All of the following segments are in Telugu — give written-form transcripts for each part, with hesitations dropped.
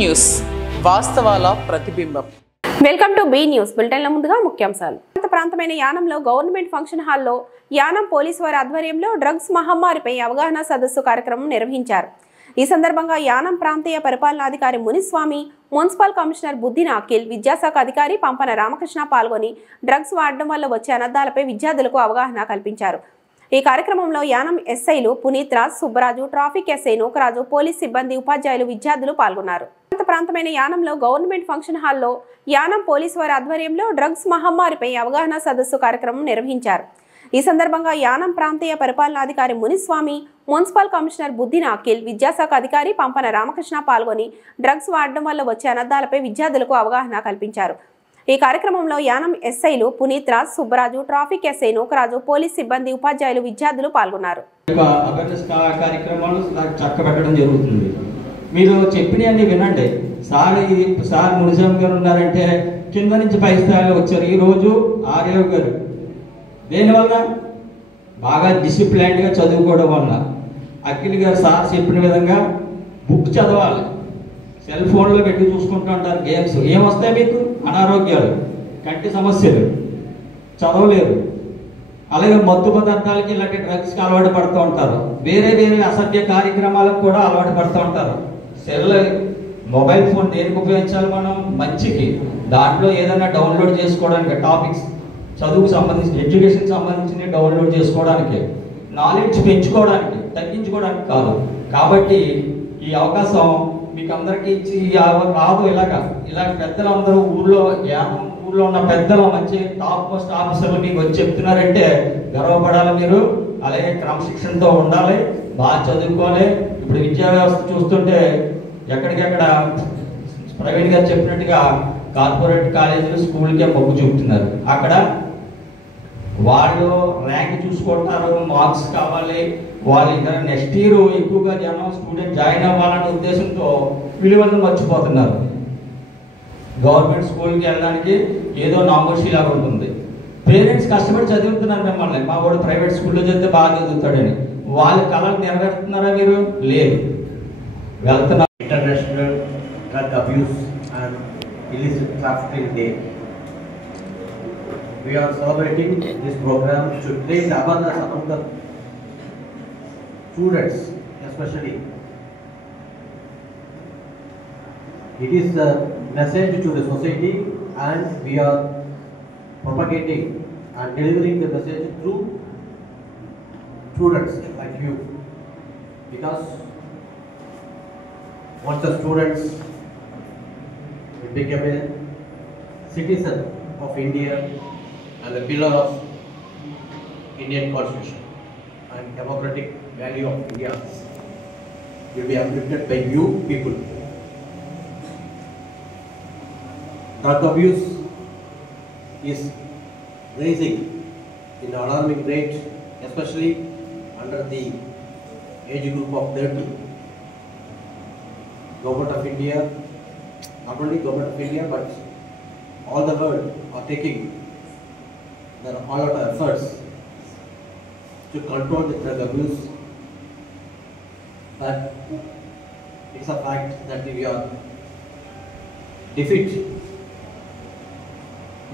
న్యూస్ వాస్తవాల ప్రతిబింబం. వెల్కమ్ టు బి న్యూస్ బులెటిన్ల ముందుగా ముఖ్యాంశాలు. ప్రాంతమైన యానంలో గవర్నమెంట్ ఫంక్షన్ హాల్లో యానం పోలీసు వారి ఆధ్వర్యంలో డ్రగ్స్ మహమ్మారిపై అవగాహన సదస్సు కార్యక్రమం నిర్వహించారు. ఈ సందర్భంగా యానం ప్రాంతీయ పరిపాలనాధికారి మునిస్వామి, మున్సిపల్ కమిషనర్ బుద్దిన అఖిల్, విద్యాశాఖ అధికారి పంపన రామకృష్ణ పాల్గొని డ్రగ్స్ వాడడం వల్ల వచ్చే అనర్థాలపై విద్యార్థులకు అవగాహన కల్పించారు. ఈ కార్యక్రమంలో యానం ఎస్ఐలు Puneet Raj, Subbaraju, traffic SI Nookaraju, police సిబ్బంది, ఉపాధ్యాయులు, విద్యార్థులు పాల్గొన్నారు. ప్రాంతమైన యానంలో గవర్నమెంట్ ఫంక్షన్ హాల్లో యానం పోలీసు వారి ఆధ్వర్యంలో డ్రగ్స్ మహమ్మారిపై అవగాహన సదస్సు కార్యక్రమం నిర్వహించారు. ఈ సందర్భంగా యానం ప్రాంతీయ పరిపాలనాధికారి మునిస్వామి, మున్సిపల్ కమిషనర్ బుద్దిన అఖిల్, విద్యాశాఖ అధికారి పంపన రామకృష్ణ పాల్గొని డ్రగ్స్ వాడడం వల్ల వచ్చే అనర్థాలపై విద్యార్థులకు అవగాహన కల్పించారు. ఈ కార్యక్రమంలో యానం ఎస్ఐలు Puneet Raj, Subbaraju, traffic SI Nookaraju, police సిబ్బంది, ఉపాధ్యాయులు, విద్యార్థులు పాల్గొన్నారు. మీరు చెప్పినవన్నీ వినండి. సార్ మునిస్వామి గారు ఉన్నారంటే కింద నుంచి పై స్థాయిలో వచ్చారు. ఈరోజు ఆర్యవ్ గారు దేనివల్ల బాగా డిసిప్లైన్డ్గా చదువుకోవడం వల్ల. అఖిల్ గారు సార్ చెప్పిన విధంగా బుక్ చదవాలి. సెల్ ఫోన్లో పెట్టి చూసుకుంటూ ఉంటారు గేమ్స్. ఏమొస్తాయి మీకు? అనారోగ్యాలు, కంటి సమస్యలు, చదవలేరు. అలాగే మత్తు పదార్థాలకి ఇలాంటి డ్రగ్స్కి అలవాటు పడుతూ ఉంటారు. వేరే వేరే అసభ్య కార్యక్రమాలకు కూడా అలవాటు పడుతూ ఉంటారు. మొబైల్ ఫోన్ దేనికి ఉపయోగించాలి? మనం మంచికి. దాంట్లో ఏదైనా డౌన్లోడ్ చేసుకోవడానికి, టాపిక్స్ చదువుకు సంబంధించి, ఎడ్యుకేషన్ సంబంధించి డౌన్లోడ్ చేసుకోవడానికి, నాలెడ్జ్ పెంచుకోవడానికి, తగ్గించుకోవడానికి కాదు. కాబట్టి ఈ అవకాశం మీకు అందరికీ ఇచ్చి రాదు. ఇలా పెద్దలందరూ ఊర్లో ఉన్న పెద్దలు, మంచి టాప్ మోస్ట్ ఆఫీసర్లు మీకు వచ్చి చెప్తున్నారంటే గర్వపడాలి మీరు. అలాగే క్రమశిక్షణతో ఉండాలి, బాగా చదువుకోవాలి. ఇప్పుడు విద్యా వ్యవస్థ చూస్తుంటే ఎక్కడికెక్కడ ప్రవీణ్ గారు చెప్పినట్టుగా కార్పొరేట్ కాలేజీలు, స్కూల్కే మొగ్గు చూపుతున్నారు. అక్కడ వాళ్ళు ర్యాంక్ చూసుకుంటారు, మార్క్స్ కావాలి. వాళ్ళు ఇంకా నెక్స్ట్ ఇయర్ ఎక్కువగా స్టూడెంట్ జాయిన్ అవ్వాలనే ఉద్దేశంతో విలువలను మర్చిపోతున్నారు. గవర్నమెంట్ స్కూల్కి వెళ్ళడానికి ఏదో నామోషి లాగా ఉంటుంది. పేరెంట్స్ కష్టపడి చదువుతున్నారు మిమ్మల్ని, మా వాడు ప్రైవేట్ స్కూల్లో చదివితే బాగా చదువుతాడని. వాళ్ళ కళలు నెరవేరుతున్నారా మీరు? లేదు. వెళ్తున్నారు. International drug abuse and illicit trafficking day. We are celebrating this program to raise awareness among the students, especially. It is a message to the society, and we are propagating and delivering the message through students like you, because once the students become a citizen of India and a pillar of Indian Constitution and democratic value of India will be uplifted by you people. Drug abuse is rising in alarming rate, especially under the age group of 30. Government of India, not only Government of India, but all the world are taking all out efforts to control the drug abuse. But it's a fact that we are defeat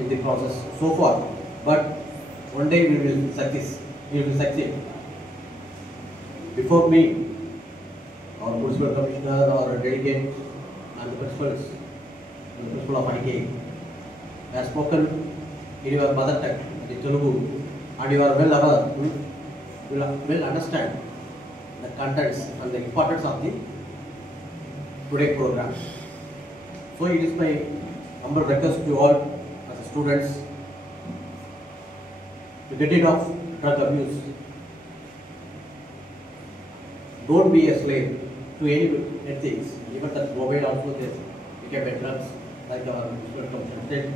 in the process so far. But one day we will succeed. Before me, our municipal commissioner, our delegate, and the principal of IK has spoken in your mother tongue, the Telugu, and you are well understand the contents and the importance of the today program. So it is my humble request to all as students to get rid of drug abuse. Don't be a slave to any things. Even that mobile also became a drugs, like our municipal commissioner said.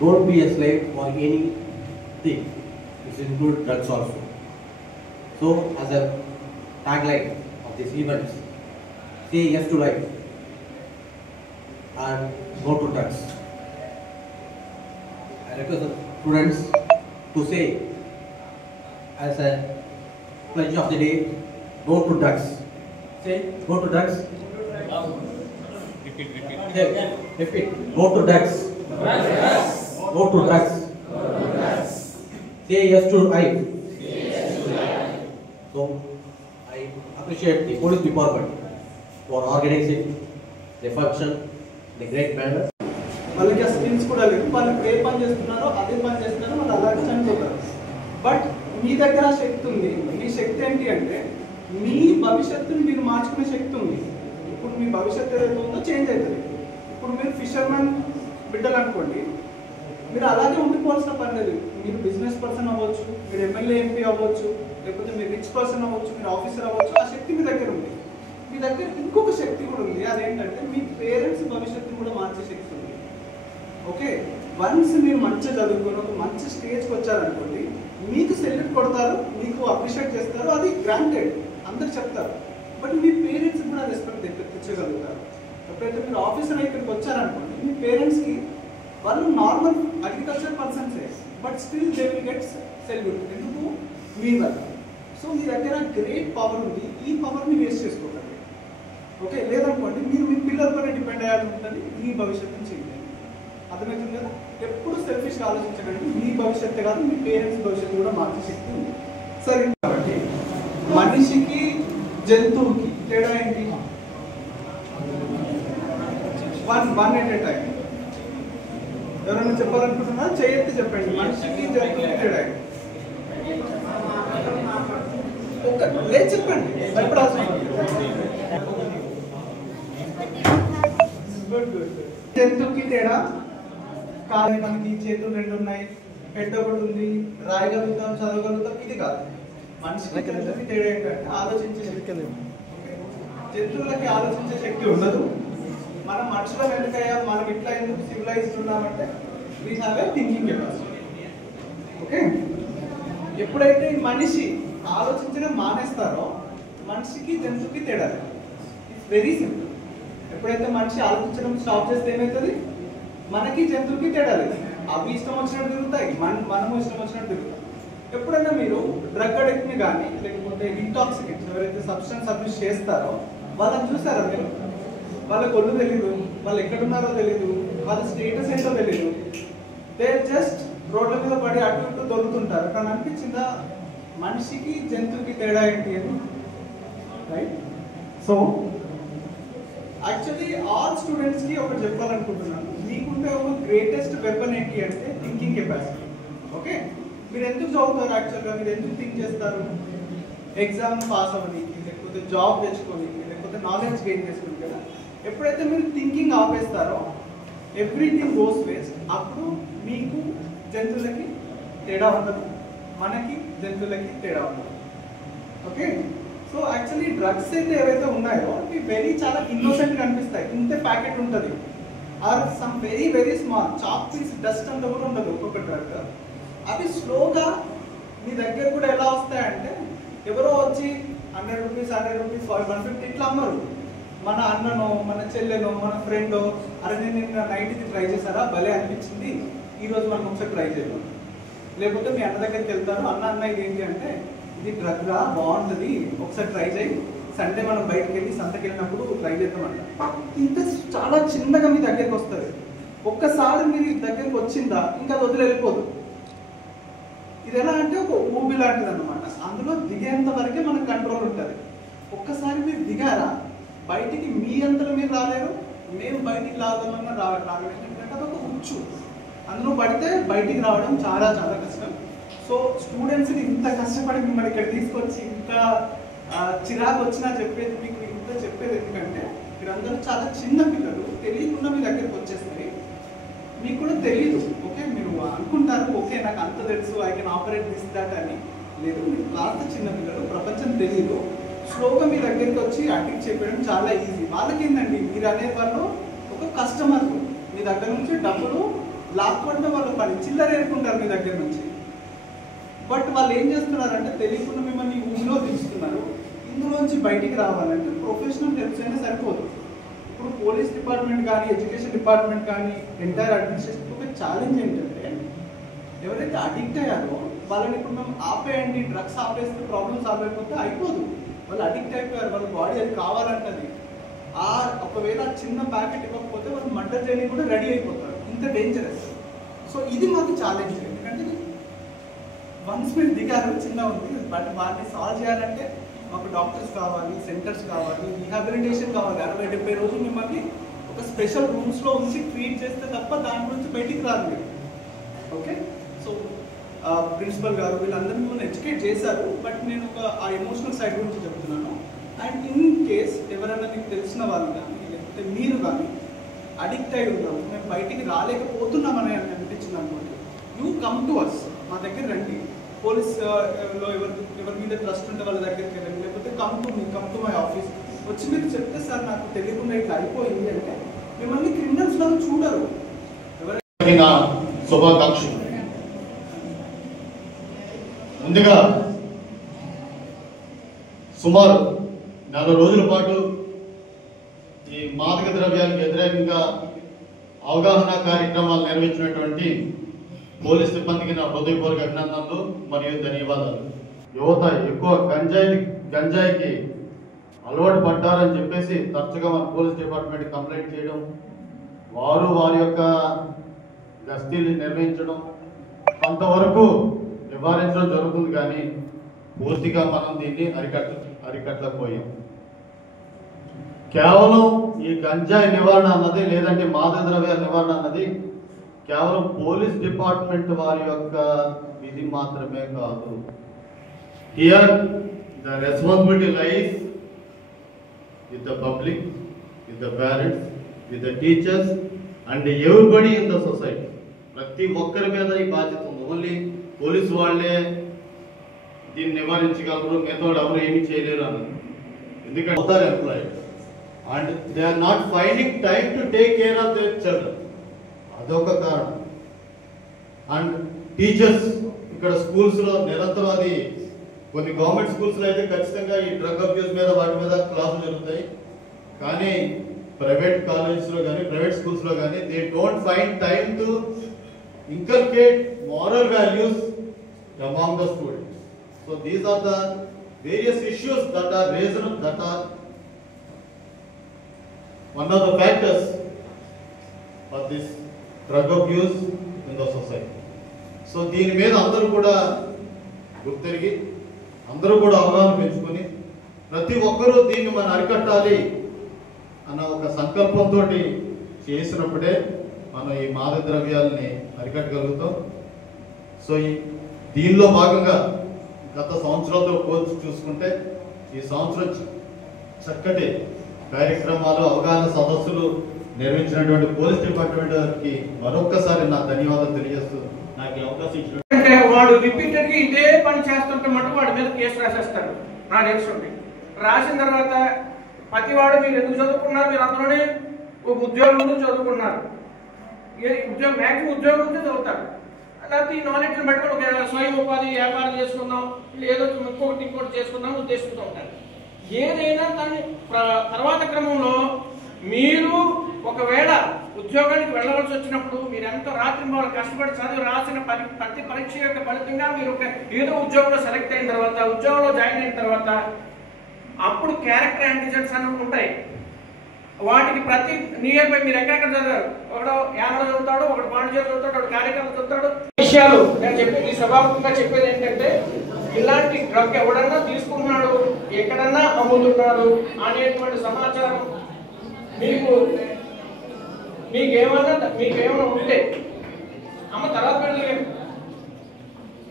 Don't be a slave for anything. This includes drugs also. So, as a tagline of this event, say yes to life and no to drugs. I request the students to say as a pledge of the day, no to drugs. Say, no to drugs. Repeat. No to drugs. No to drugs. Say yes to life. So I appreciate the police department for organizing the function in a great manner. వాళ్ళకి ఆ స్కిల్స్ కూడా లేదు, వాళ్ళు ఏ పని చేస్తున్నారో అదే పని చేస్తున్నారో వాళ్ళు అలాగే చనిపోతారు. బట్ మీ దగ్గర శక్తి ఉంది. మీ శక్తి ఏంటి అంటే మీ భవిష్యత్తుని మీరు మార్చుకునే శక్తి ఉంది. ఇప్పుడు మీ భవిష్యత్తు ఏదైతే ఉందో చేంజ్ అవుతుంది. ఇప్పుడు మీరు ఫిషర్మెన్ బిడ్డలు అనుకోండి, మీరు అలాగే ఉండిపోవాల్సిన పని లేదు. మీరు బిజినెస్ పర్సన్ అవ్వచ్చు, మీరు ఎమ్మెల్యే ఎంపీ అవ్వచ్చు, లేకపోతే మీరు రిచ్ పర్సన్ అవ్వచ్చు, మీరు ఆఫీసర్ అవ్వచ్చు. ఆ శక్తి మీ దగ్గర ఉంది. మీ దగ్గర ఇంకొక శక్తి కూడా ఉంది. అదేంటంటే మీ పేరెంట్స్ భవిష్యత్తుని కూడా మార్చే శక్తి ఉంది. ఓకే, వన్స్ మీరు మంచిగా చదువుకొని ఒక మంచి స్టేజ్కి వచ్చారనుకోండి, మీకు సెల్యూట్ కొడతారు, మీకు అప్రిషియేట్ చేస్తారు, అది గ్రాంటెడ్, అందరు చెప్తారు. బట్ మీ పేరెంట్స్ కూడా రెస్పెక్ట్ తెచ్చగలుగుతారు. ఎప్పుడైతే మీరు ఆఫీసర్ ఇక్కడికి వచ్చారనుకోండి, మీ పేరెంట్స్కి వాళ్ళు నార్మల్ అగ్రికల్చర్ పర్సన్సే, but still they will get salute. ఎందుకు? మీ వల్ల. సో మీ దగ్గర గ్రేట్ పవర్ ఉంది. ఈ పవర్ని వేస్ట్ చేసుకోకండి. ఓకే, లేదనుకోండి మీరు మీ పిల్లలతోనే డిపెండ్ అయ్యాల్సి ఉంటుంది. మీ భవిష్యత్తుని చేయండి. అర్థమవుతుంది కదా? ఎప్పుడు సెల్ఫిష్గా ఆలోచించకండి. మీ భవిష్యత్తు కాదు, మీ పేరెంట్స్ భవిష్యత్తు కూడా మార్చే శక్తి ఉంది. సరే, కాబట్టి మనిషికి జంతువుకి తేడా ఏంటి? One at a time. ఎవరైనా చెప్పాలనుకుంటున్నారా? చేయొద్దు, చెప్పండి. మనిషికి జంతువుకి తేడా ఏంటి? లేదు, చెప్పండి. జంతువుకి తేడా కాదు. మనకి చేతులు రెండు ఉన్నాయి, హెడ్ ఒకటి ఉంది, రాయగలుగుతాం, చదవగలుగుతాం. ఇది కాదు. మనిషికి జంతువుకి తేడా ఏంటంటే ఆలోచించే శక్తి. జంతువులకి ఆలోచించే శక్తి ఉండదు. మనం మనుషులం ఎందుకయ్యా, మనం ఇట్లా ఎందుకు సివిలైజ్డ్ ఉన్నామంటే we have a thinking capacity. Okay, ఎప్పుడైతే మనిషి ఆలోచించడం మానేస్తారో మనిషికి జంతువుకి తేడా. It's very simple. ఎప్పుడైతే మనిషి ఆలోచించడం స్టాప్ చేస్తే ఏమవుతుంది? మనకి జంతువుకి తేడా లేదు. అవి ఇష్టం వచ్చినట్టు తిరుగుతాయి, మనము ఇష్టం వచ్చినట్టు తిరుగుతాం. ఎప్పుడైనా మీరు డ్రగ్ అడిక్ట్ని కానీ లేకపోతే ఇంటాక్సికెంట్స్ ఎవరైతే సబ్స్టెన్స్ అబ్యూస్ చేస్తారో వాళ్ళని చూసారా మీరు? వాళ్ళకి ఒళ్ళు తెలీదు, వాళ్ళు ఎక్కడున్నారో తెలీదు, వాళ్ళ స్టేటస్ ఏంటో తెలీదు. దే జస్ట్ రోడ్ల మీద పడి అటు ఇటు దొరుకుతుంటారు. కానీ అనిపించిందా మనిషికి జంతువుకి తేడా ఏంటి అని? రైట్. సో యాక్చువల్లీ ఆల్ స్టూడెంట్స్కి ఒకటి చెప్పాలనుకుంటున్నాను. మీకుంటే ఒక గ్రేటెస్ట్ వెపన్ ఏంటి అంటే థింకింగ్ కెపాసిటీ. ఓకే, మీరు ఎందుకు చదువుతారు? యాక్చువల్గా మీరు ఎందుకు థింక్ చేస్తారు? ఎగ్జామ్ పాస్ అవ్వడానికి, లేకపోతే జాబ్ తెచ్చుకోనికి, లేకపోతే నాలెడ్జ్ గెయిన్ చేసుకోండి కదా. ఎప్పుడైతే మీరు థింకింగ్ ఆపేస్తారో ఎవ్రీథింగ్ గోస్ వేస్ట్. అప్పుడు మీకు జంతువులకి తేడా ఉండదు, మనకి జంతువులకి తేడా ఉండదు. ఓకే, సో యాక్చువల్లీ డ్రగ్స్ అయితే ఏవైతే ఉన్నాయో అవి వెరీ చాలా ఇన్నోసెంట్గా అనిపిస్తాయి. ఇంతే ప్యాకెట్ ఉంటుంది, or some very very small chalk piece dust అంతా కూడా ఉండదు ఒక్కొక్క డ్రగ్. అవి స్లోగా మీ దగ్గర కూడా ఎలా వస్తాయంటే ఎవరో వచ్చి 100 రూపీస్ 150 ఇట్లా అమ్మరు. మన అన్ననో, మన చెల్లెనో, మన ఫ్రెండో, అరే నేను నిన్న నైట్ ఇది ట్రై చేశారా, భలే అనిపించింది, ఈరోజు మనం ఒకసారి ట్రై చేద్దాం. లేకపోతే మీ అన్న దగ్గరికి వెళ్తారు, అన్న ఇది ఏంటి అంటే ఇది డ్రగ్ రా, బాగుంటుంది, ఒకసారి ట్రై చేయి, సండే మనం బయటకు వెళ్ళి సంతకి వెళ్ళినప్పుడు ట్రై చేద్దామంట. ఇంత చాలా చిన్నగా మీ దగ్గరికి వస్తుంది. ఒక్కసారి మీరు దగ్గరికి వచ్చిందా ఇంకా అది వదిలి వెళ్ళిపోదు. ఇది ఎలా అంటే ఒక ఊబి లాంటిది అనమాట. అందులో దిగేంత వరకే మనకు కంట్రోల్ ఉంటుంది. ఒక్కసారి మీరు దిగారా బయటికి మీ అంతలో మీరు రాలేరు, మేము బయటికి రావదామన్నా రాగలేదు. ఎందుకంటే అదొక ఉచ్చు, అందులో పడితే బయటికి రావడం చాలా చాలా కష్టం. సో స్టూడెంట్స్ని ఇంత కష్టపడి మిమ్మల్ని ఇక్కడ తీసుకొచ్చి ఇంత చిరాకు వచ్చినా చెప్పేది మీకు ఇంత చెప్పేది ఎందుకంటే మీరందరూ చాలా చిన్న పిల్లలు, తెలియకుండా మీ దగ్గరికి వచ్చేస్తాయి. మీకు కూడా తెలియదు. ఓకే, మీరు అనుకుంటారు ఓకే నాకు అంత తెలుసు, I can operate this that అని. లేదు, మీరు కాస్త చిన్న పిల్లలు, ప్రపంచం తెలియదు. స్లోగా మీ దగ్గరికి వచ్చి అడిక్ట్ చెప్పడం చాలా ఈజీ. వాళ్ళకి ఏంటండి, మీరు అనే వాళ్ళు ఒక కస్టమర్, మీ దగ్గర నుంచి డబ్బులు లాక్కోవడం వాళ్ళ పని, చిల్లర ఏరుకుంటారు మీ దగ్గర నుంచి. బట్ వాళ్ళు ఏం చేస్తున్నారంటే తెలియకుండా మిమ్మల్ని ఊళ్ళో దించుతున్నారు. ఇందులోంచి బయటికి రావాలంటే ప్రొఫెషనల్ హెల్ప్స్ అయినా సరిపోదు. ఇప్పుడు పోలీస్ డిపార్ట్మెంట్ కానీ, ఎడ్యుకేషన్ డిపార్ట్మెంట్ కానీ, ఎంటైర్ అడ్మినిస్ట్రేషన్ ఒక ఛాలెంజ్ ఏంటంటే ఎవరైతే అడిక్ట్ అయ్యారో వాళ్ళని ఇప్పుడు మేము ఆపేయండి, డ్రగ్స్ ఆపేస్తే ప్రాబ్లమ్స్ ఆపేయకపోతే అయిపోదు. వాళ్ళు అడిక్ట్ అయిపోయారు, వాళ్ళ బాడీ అది కావాలంటది. ఒకవేళ చిన్న ప్యాకెట్ ఇవ్వకపోతే వాళ్ళు మర్డర్ చేయడానికి కూడా రెడీ అయిపోతారు, ఇంత డేంజరస్. సో ఇది మాకు ఛాలెంజ్, ఎందుకంటే వన్స్ మీరు దిగారు చిన్న ఉంది, బట్ వాటిని సాల్వ్ చేయాలంటే మాకు డాక్టర్స్ కావాలి, సెంటర్స్ కావాలి, రీహాబిలిటేషన్ కావాలి. 60-70 రోజులు మిమ్మల్ని ఒక స్పెషల్ రూమ్స్లో ఉంచి ట్రీట్ చేస్తే తప్ప దాని గురించి బయటికి రాదు మీరు. ఓకే, సో ప్రిన్సిపల్ గారు వీళ్ళందరినీ మిమ్మల్ని ఎడ్యుకేట్ చేశారు, బట్ నేను ఆ ఎమోషనల్ సైడ్ గురించి చెప్తున్నాను. అండ్ ఇన్ కేస్ ఎవరైనా మీకు తెలిసిన వాళ్ళు కానీ లేకపోతే మీరు కానీ అడిక్ట్ అయి ఉంటాము, మేము బయటికి రాలేకపోతున్నామని అనిపించింది అనుకోండి, యూ కమ్ టు అస్, మా దగ్గర రండి. పోలీస్లో ఎవరి మీద ట్రస్ట్ ఉంటే వాళ్ళ దగ్గరికి వెళ్ళండి, లేకపోతే కమ్ టు మై ఆఫీస్ వచ్చి మీరు చెప్తే సార్ నాకు తెలియకుండా ఇట్లా అయిపోయింది అంటే మిమ్మల్ని క్రిమినల్స్ లాగా చూడరు. ఎవరైనా శుభాకాంక్షలు. ముందుగా సుమారు 4 రోజుల పాటు ఈ మాదక ద్రవ్యాలకు వ్యతిరేకంగా అవగాహన కార్యక్రమాలు నిర్వహించినటువంటి పోలీస్ సిబ్బందికి నా హృదయపూర్వక అభినందనలు మరియు ధన్యవాదాలు. యువత ఎక్కువ గంజాయికి అలవాటు పడ్డారని చెప్పేసి తరచుగా మన పోలీస్ డిపార్ట్మెంట్ కంప్లైంట్ చేయడం, వారి యొక్క గస్తీలు నిర్వహించడం కొంతవరకు నివారించడం జరుగుతుంది, కానీ పూర్తిగా మనం దీన్ని అరికట్టలేకపోయాం. కేవలం ఈ గంజాయి నివారణ అన్నది లేదంటే మాదక ద్రవ్యాల నివారణ అన్నది కేవలం పోలీస్ డిపార్ట్మెంట్ వారి యొక్క విధి మాత్రమే కాదు. Here the responsibility lies with the public, with the parents, with the teachers and everybody in the society. ప్రతి ఒక్కరి మీద ఈ బాధ్యత ఉంది. ఓన్లీ పోలీసు వాళ్ళే దీన్ని నివారించగలరు, మిగతా వాళ్ళు ఎవరు ఏమీ చేయలేరు అన్నది. ఎందుకంటే employed and they are not finding time to take care of their children, అదొక కారణం. అండ్ టీచర్స్ ఇక్కడ స్కూల్స్లో నిరంతరం అది కొన్ని గవర్నమెంట్ స్కూల్స్లో అయితే ఖచ్చితంగా ఈ డ్రగ్ అబ్యూస్ మీద వాటి మీద క్లాసులు జరుగుతాయి, కానీ ప్రైవేట్ కాలేజెస్లో కానీ ప్రైవేట్ స్కూల్స్లో కానీ they don't find time to inculcate moral values among the students. So these are the various issues that are raised, that are one of the factors for this drug abuse in the society. So దీని మీద అందరూ కూడా గుర్తిరిగి అందరూ కూడా అవగాహన పెంచుకొని ప్రతి ఒక్కరూ దీన్ని మనం అరికట్టాలి అన్న ఒక సంకల్పంతో చేసినప్పుడే మనం ఈ మాదక ద్రవ్యాలని అరికట్టగలుగుతాం. సో దీనిలో భాగంగా గత సంవత్సరాలతో పోల్చి చూసుకుంటే ఈ సంవత్సరం చక్కటి కార్యక్రమాలు, అవగాహన సదస్సులు నిర్వహించినటువంటి పోలీస్ డిపార్ట్మెంట్కి మరొక్కసారి నా ధన్యవాదాలు తెలియజేస్తూ నాకు ఈ అవకాశం ఇచ్చిన. అంటే వాడు రిపీటెడ్ గా ఇదే పని చేస్తుంటే మటు వాడి మీద కేసు రాసేస్తారు. నా తెలుసు రాసిన తర్వాత ప్రతివాడు మీరు ఎందుకు చదువుకున్నారు, మీరు అందులోనే ఒక ఉద్యోగం చదువుకున్నారు, మ్యాక్సిమం ఉద్యోగం నుంచి చదువుతారు, లేకపోతే ఈ నాలెడ్జ్ని బట్టి ఒక స్వయం ఉపాధి వ్యాపారం చేసుకుందాం, లేదో ఇంకోటి చేసుకుందాం ఉద్దేశంతో ఉంటారు. ఏదైనా దాన్ని తర్వాత క్రమంలో మీరు ఒకవేళ ఉద్యోగానికి వెళ్ళవలసి వచ్చినప్పుడు మీరు ఎంతో రాత్రి కష్టపడి చదివి రాసిన ప్రతి పరీక్ష యొక్క ఫలితంగా మీరు ఏదో ఉద్యోగంలో సెలెక్ట్ అయిన తర్వాత, ఉద్యోగంలో జాయిన్ అయిన తర్వాత అప్పుడు క్యారెక్టర్ యాంటిజెంట్స్ అనేవి ఉంటాయి. వాటికి ప్రతి నియర్ బై మీరు ఎక్కడెక్కడ చదివారు, ఒకడు యానలో చదువుతాడు, ఒకడు పాండిచేరి చదువుతాడు, ఒకడు కార్యక్రమం చదువుతాడు. విషయాలు నేను చెప్పేది సభాముఖంగా చెప్పేది ఏంటంటే ఇలాంటి డ్రగ్ ఎవడన్నా తీసుకుంటున్నాడు, ఎక్కడన్నా అమ్ముతున్నాడు అనేటువంటి సమాచారం మీకేమైనా ఉంటే అమ్మ తర్వాత పెడతలేదు,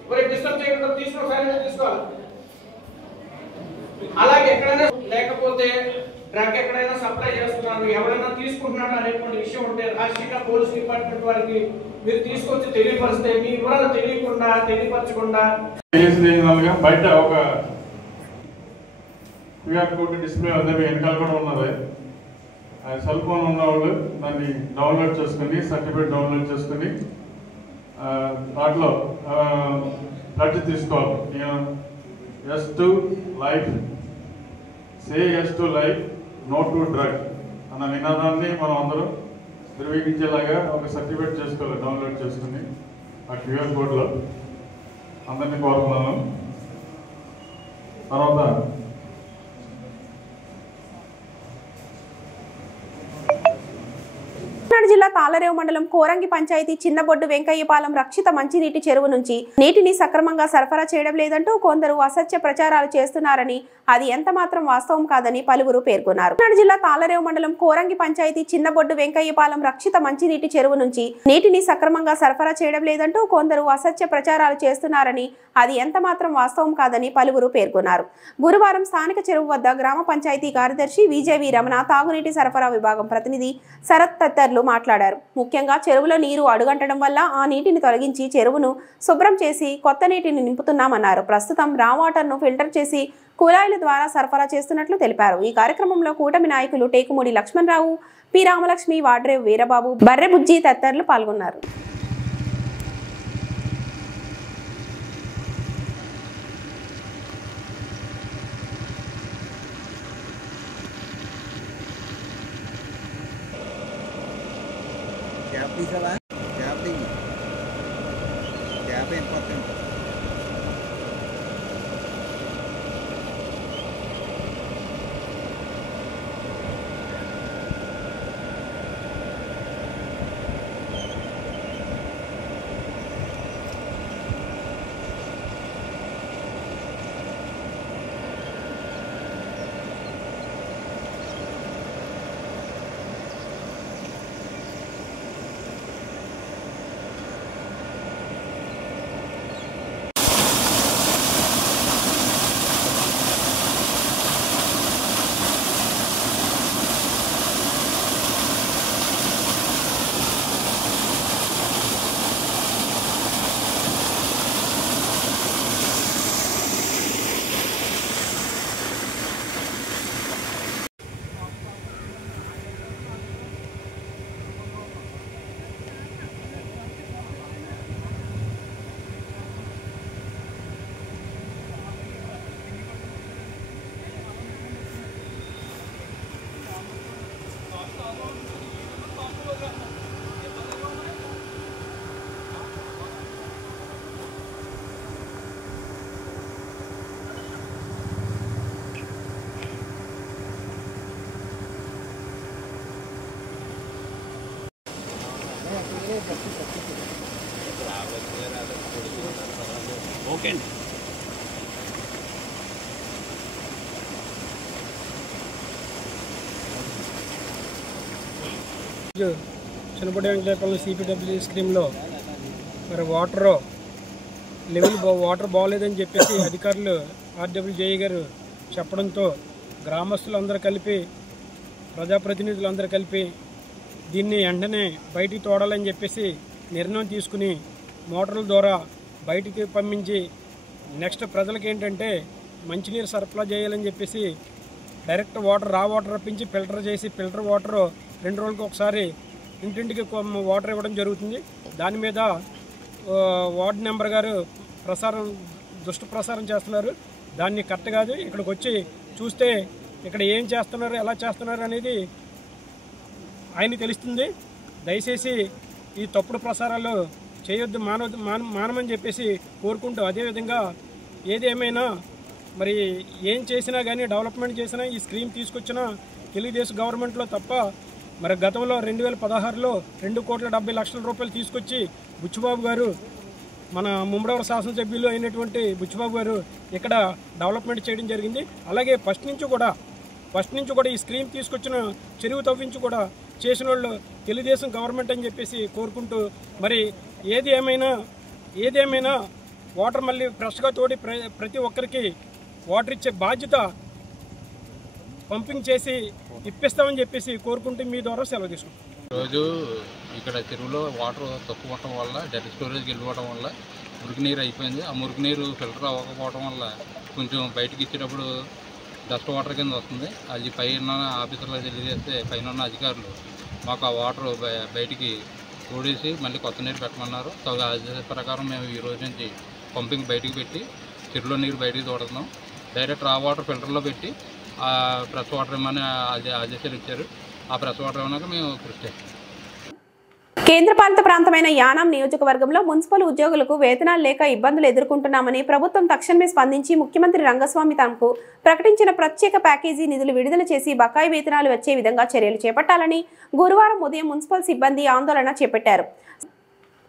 ఎవరికి డిస్టర్బ్ చేయకుండా తీసుకోవాలి. అలాగే ఎక్కడైనా లేకపోతే డ్రగ్ ఎక్కడైనా సప్లై చేస్తున్నారు, ఎవరైనా తీసుకుంటున్నారు అనేటువంటి విషయం ఉంటే రాష్ట్రీయ పోలీస్ డిపార్ట్మెంట్ వారికి మీరు తీసుకొచ్చి తెలియపరిస్తే మీ వివరాలు తెలియపరచకుండా బయట ఒక క్యూఆర్ కోడ్ డిస్ప్లే అందరి వెనకాల కూడా ఉన్నది. సెల్ ఫోన్ ఉన్నవాళ్ళు దాన్ని డౌన్లోడ్ చేసుకుని సర్టిఫికేట్ డౌన్లోడ్ చేసుకుని దాంట్లో ప్లడ్జ్ తీసుకోవాలి. నేను yes to life, say yes to life, no to drug అన్న నినాదాన్ని మనం అందరూ నిర్వహించేలాగా ఒక సర్టిఫికేట్ చేసుకోవాలి డౌన్లోడ్ చేసుకుని ఆ క్యూఆర్ కోడ్లో. అందరినీ కోరుతున్నాను. తర్వాత జిల్లా తాళరేవు మండలం కోరంగి పంచాయతీ చిన్నబొడ్డు వెంకయ్యపాలెం రక్షిత మంచినీటి చెరువు నుంచి నీటిని సక్రమంగా సరఫరా చేయడం లేదంటూ కొందరు అసత్య ప్రచారాలు చేస్తున్నారని అది ఎంత మాత్రం వాస్తవం కాదని పలువురు పేర్కొన్నారు. పల్నాడు జిల్లా తాళరేవు మండలం కోరంగి పంచాయతీ చిన్నబొడ్డు వెంకయ్యపాలెం రక్షిత మంచినీటి చెరువు నుంచి నీటిని సక్రమంగా సరఫరా చేయడం లేదంటూ కొందరు అసత్య ప్రచారాలు చేస్తున్నారని అది ఎంత మాత్రం వాస్తవం కాదని పలువురు పేర్కొన్నారు. గురువారం స్థానిక చెరువు వద్ద గ్రామ పంచాయతీ కార్యదర్శి విజేవి రమణ, తాగునీటి సరఫరా విభాగం ప్రతినిధి శరత్ తదితరులు మాట్లాడారు. ముఖ్యంగా చెరువులో నీరు అడుగంటడం వల్ల ఆ నీటిని తొలగించి చెరువును శుభ్రం చేసి కొత్త నీటిని నింపుతున్నామన్నారు. ప్రస్తుతం రా వాటర్ను ఫిల్టర్ చేసి కుళాయిల ద్వారా సరఫరా చేస్తున్నట్లు తెలిపారు. ఈ కార్యక్రమంలో కూటమి నాయకులు టేకుమూడి లక్ష్మణరావు, పి రామలక్ష్మి, వాడ్రేవ్ వీరబాబు, బర్రె బుజ్జి తదితరులు పాల్గొన్నారు. ఓకే చిన్నపడి వెంకటేపల్లి సిపిడబ్ల్యూ స్కీమ్లో మరి వాటర్ బాగోలేదని చెప్పేసి అధికారులు ఆర్డబ్ల్యూజేఈ గారు చెప్పడంతో గ్రామస్తులందరూ కలిపి ప్రజాప్రతినిధులందరూ కలిపి దీన్ని వెంటనే బయటికి తోడాలని చెప్పేసి నిర్ణయం తీసుకుని మోటార్ల ద్వారా బయటికి పంపించి నెక్స్ట్ ప్రజలకు ఏంటంటే మంచినీరు సరఫరా చేయాలని చెప్పేసి డైరెక్ట్ రా వాటర్ రప్పించి ఫిల్టర్ చేసి ఫిల్టర్ వాటర్ 2 రోజులకు ఒకసారి ఇంటింటికి వాటర్ ఇవ్వడం జరుగుతుంది. దాని మీద వార్డు మెంబర్ గారు దుష్ప్రచారం చేస్తున్నారు. దాన్ని కరెక్ట్ కాదు. ఇక్కడికి వచ్చి చూస్తే ఇక్కడ ఏం చేస్తున్నారు, ఎలా చేస్తున్నారు అనేది ఆయన తెలుస్తుంది. దయచేసి ఈ తప్పుడు ప్రసారాలు చేయొద్దు, మానమని చెప్పేసి కోరుకుంటూ, అదేవిధంగా ఏదేమైనా మరి ఏం చేసినా కానీ డెవలప్మెంట్ చేసినా ఈ స్కీమ్ తీసుకొచ్చిన తెలుగుదేశం గవర్నమెంట్లో తప్ప మరి గతంలో 2016లో 2,70,00,000 రూపాయలు తీసుకొచ్చి బుచ్చిబాబు గారు, మన ముమ్మడవరం శాసనసభ్యులు అయినటువంటి బుచ్చిబాబు గారు ఇక్కడ డెవలప్మెంట్ చేయడం జరిగింది. అలాగే ఫస్ట్ నుంచి కూడా ఈ స్కీమ్ తీసుకొచ్చిన చెరువు తవ్వించి కూడా చేసిన వాళ్ళు తెలుగుదేశం గవర్నమెంట్ అని చెప్పేసి కోరుకుంటూ, మరి ఏదేమైనా వాటర్ మళ్ళీ ఫ్రెష్గా తోడి ప్రతి ఒక్కరికి వాటర్ ఇచ్చే బాధ్యత పంపింగ్ చేసి ఇప్పిస్తామని చెప్పేసి కోరుకుంటూ మీ ద్వారా సెలవు తీసుకుంటాం. రోజు ఇక్కడ చెరువులో వాటర్ తక్కువ ఉండటం వల్ల డెడ్ స్టోరేజ్కి వెళ్ళిపోవడం వల్ల మురికి నీరు అయిపోయింది. ఆ మురికి నీరు ఫిల్టర్ అవ్వకపోవడం వల్ల కొంచెం బయటకు ఇచ్చేటప్పుడు డస్ట్ వాటర్ కింద వస్తుంది. అది పైన ఆఫీసర్లో తెలియజేస్తే పైన ఉన్న అధికారులు మాకు ఆ వాటర్ బయటికి తోడేసి మళ్ళీ కొత్త నీరు పెట్టమన్నారు. ఆదేశాల ప్రకారం మేము ఈ రోజు నుంచి పంపింగ్ బయటికి పెట్టి చెరువులో నీరు బయటికి తోడుతున్నాం. డైరెక్ట్ రా వాటర్ ఫిల్టర్లో పెట్టి ఆ ఫ్రెష్ వాటర్ ఇవ్వమని ఆదేశాలు ఇచ్చారు. ఆ ఫ్రెష్ వాటర్ ఇవ్వడానికి మేము కృషి చేస్తాం. కేంద్రపాలిత ప్రాంతమైన యానాం నియోజకవర్గంలో మున్సిపల్ ఉద్యోగులకు వేతనాలు లేక ఇబ్బందులు ఎదుర్కొంటున్నామని ప్రభుత్వం తక్షణమే స్పందించి ముఖ్యమంత్రి రంగస్వామి తమకు ప్రకటించిన ప్రత్యేక ప్యాకేజీ నిధులు విడుదల చేసి బకాయి వేతనాలు వచ్చే విధంగా చర్యలు చేపట్టాలని గురువారం ఉదయం మున్సిపల్ సిబ్బంది ఆందోళన చేపట్టారు.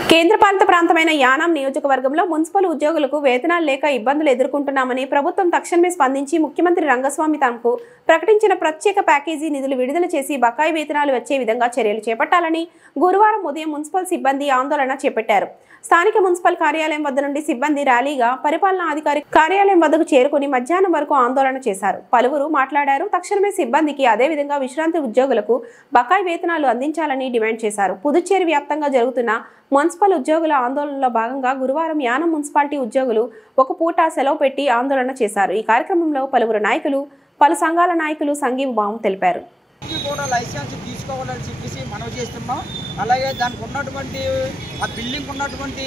కేంద్రపాలిత ప్రాంతమైన యానాం నియోజకవర్గంలో మున్సిపల్ ఉద్యోగులకు వేతనాలు లేక ఇబ్బందులు ఎదుర్కొంటున్నామని ప్రభుత్వం తక్షణమే స్పందించి ముఖ్యమంత్రి రంగస్వామి తమకు ప్రకటించిన ప్రత్యేక ప్యాకేజీ నిధులు విడుదల చేసి బకాయి వేతనాలు వచ్చే విధంగా చర్యలు చేపట్టాలని గురువారం ఉదయం మున్సిపల్ సిబ్బంది ఆందోళన చేపట్టారు. స్థానిక మున్సిపల్ కార్యాలయం వద్ద నుండి సిబ్బంది ర్యాలీగా పరిపాలనా అధికారి కార్యాలయం వద్దకు చేరుకుని మధ్యాహ్నం వరకు ఆందోళన చేశారు. పలువురు మాట్లాడారు. తక్షణమే సిబ్బందికి అదేవిధంగా విశ్రాంతి ఉద్యోగులకు బకాయి వేతనాలు అందించాలని డిమాండ్ చేశారు. పుదుచ్చేరి వ్యాప్తంగా జరుగుతున్న మున్సిపల్ ఉద్యోగుల ఆందోళనలో భాగంగా గురువారం యానం మున్సిపాలిటీ ఉద్యోగులు ఒక పూట సెలవు పెట్టి ఆందోళన చేశారు. ఈ కార్యక్రమంలో పలువురు నాయకులు, పలు సంఘాల నాయకులు సంఘీభావం తెలిపారు. కూడా లైసెన్స్ తీసుకోవాలని చెప్పేసి మనం చేస్తున్నాం. అలాగే దానికి ఉన్నటువంటి ఆ బిల్డింగ్ ఉన్నటువంటి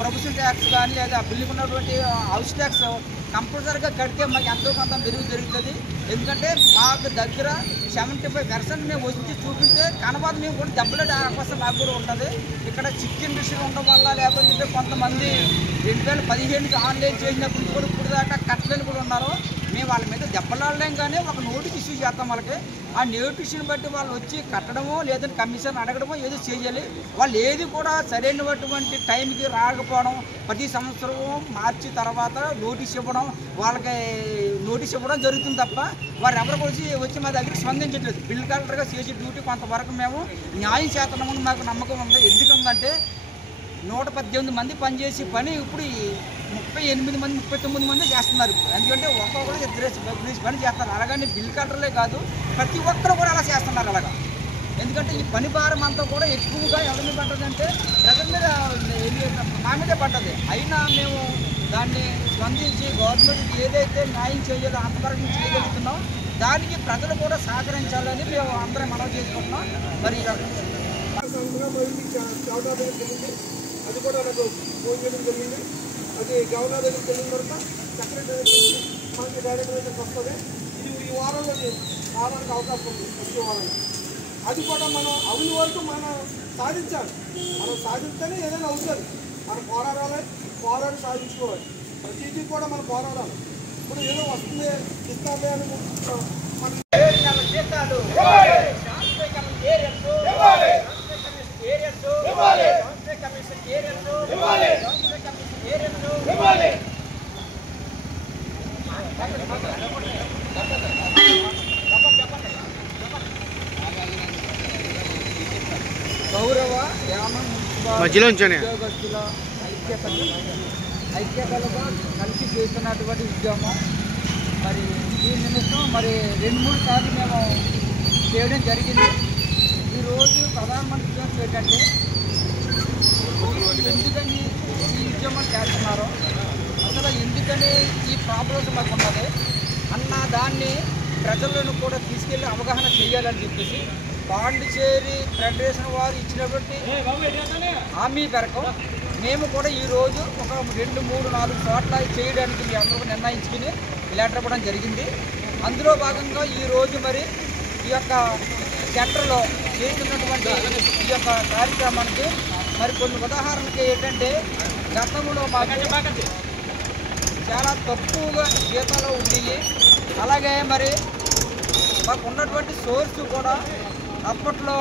ప్రొఫెషన్ ట్యాక్స్ కానీ లేదా ఆ బిల్డింగ్ ఉన్నటువంటి హౌస్ ట్యాక్స్ కంపల్సరీగా కడితే మాకు ఎంతో కొంత మెరుగు జరుగుతుంది. ఎందుకంటే మాకు దగ్గర 75% మేము వచ్చి చూపిస్తే కనబాద మేము కూడా దెబ్బలాడే అవకాశం నాకు కూడా ఉంటుంది. ఇక్కడ చిక్ ఇండస్ట్రీ ఉండడం వల్ల లేకపోతే కొంతమంది 2015 ఆన్లైన్ చేసినప్పుడు కూడా ఇప్పుడు దాకా కట్టలేని కూడా ఉన్నారు. మేము వాళ్ళ మీద దెబ్బలాడలేం కానీ ఒక నోటీస్ ఇష్యూ చేస్తాం. వాళ్ళకి ఆ నోటీస్ని బట్టి వాళ్ళు వచ్చి కట్టడమో లేదంటే కమిషన్ అడగడమో ఏదో చేయాలి. వాళ్ళు ఏది కూడా సరైనటువంటి టైంకి రాకపోవడం, ప్రతి సంవత్సరం మార్చి తర్వాత నోటీస్ ఇవ్వడం, వాళ్ళకి నోటీస్ ఇవ్వడం జరుగుతుంది తప్ప వారు ఎవరు వచ్చి మా దగ్గర స్పందించట్లేదు. బిల్ కలెక్టర్గా చేసే డ్యూటీ కొంతవరకు మేము న్యాయం చేస్తున్నామని మాకు నమ్మకం ఉంది. ఎందుకంటే 118 మంది పనిచేసి పని ఇప్పుడు 38 మంది 39 మంది చేస్తున్నారు. ఎందుకంటే ఒక్కొక్కరు ఇద్దరు పని చేస్తారు. అలాగని బిల్ కలెక్టర్లే కాదు, ప్రతి ఒక్కరు కూడా అలా చేస్తున్నారు. అలాగా ఎందుకంటే ఈ పని భారం అంతా కూడా ఎక్కువగా ఎవరి మీద పడ్డదంటే ప్రజల మీద మా మీదే పడ్డది. అయినా మేము దాన్ని స్పందించి గవర్నమెంట్ ఏదైతే న్యాయం చేయాలో అంతవరకు చేయగలుగుతున్నాం. దానికి ప్రజలు కూడా సహకరించాలని మేము అందరం మనవి చేసుకుంటున్నాం. మరి అది కూడా నాకు ఫోన్ చేయడం జరిగింది. అది గవర్నర్ దగ్గరికి వెళ్ళిన తర్వాత సెక్రటరీ మనకి డైరెక్టర్ దగ్గరికి వస్తుంది. ఇది ఈ వారంలో రావడానికి అవకాశం ఉంది. వచ్చే వారంలో అది కూడా మనం అవుని వరకు మనం సాధించాలి. మనం సాధిస్తేనే ఏదైనా అవుతుంది. మనం పోరాడి సాధించుకోవాలి. ప్రతిదీ కూడా మనం పోరాడాలి. ఇప్పుడు ఏదో వస్తుంది ఇస్తామే అని మనం గౌరవ యానం ఉద్యోగస్తుల ఐక్యతలుగా కలిసి చేస్తున్నటువంటి ఉద్యమం. మరి ఈ నిమిషం మరి 2-3 సార్లు మేము చేయడం జరిగింది. ఈరోజు ప్రధానమంత్రి ఉద్యోగం ఏంటంటే ఎందుకని ఈ ఉద్యమం చేస్తున్నారో, అసలు ఎందుకని ఈ ప్రాబ్లమ్స్ మాకు ఉన్నది అన్న దాన్ని ప్రజలను కూడా తీసుకెళ్ళి అవగాహన చేయాలని చెప్పేసి పాండిచేరి ఫెడరేషన్ వారు ఇచ్చినటువంటి హామీ మేరకు మేము కూడా ఈరోజు ఒక 2-3-4 చోట్ల చేయడానికి మీ అందరూ నిర్ణయించుకుని లెటర్ ఇవ్వడం జరిగింది. అందులో భాగంగా ఈరోజు మరి ఈ యొక్క సెంటర్లో చేస్తున్నటువంటి ఈ యొక్క కార్యక్రమానికి మరి కొన్ని ఉదాహరణకి ఏంటంటే గతంలో మాకు చాలా తక్కువగా జీతాలు ఉండేవి. అలాగే మరి మాకు ఉన్నటువంటి సోర్స్ కూడా అప్పట్లో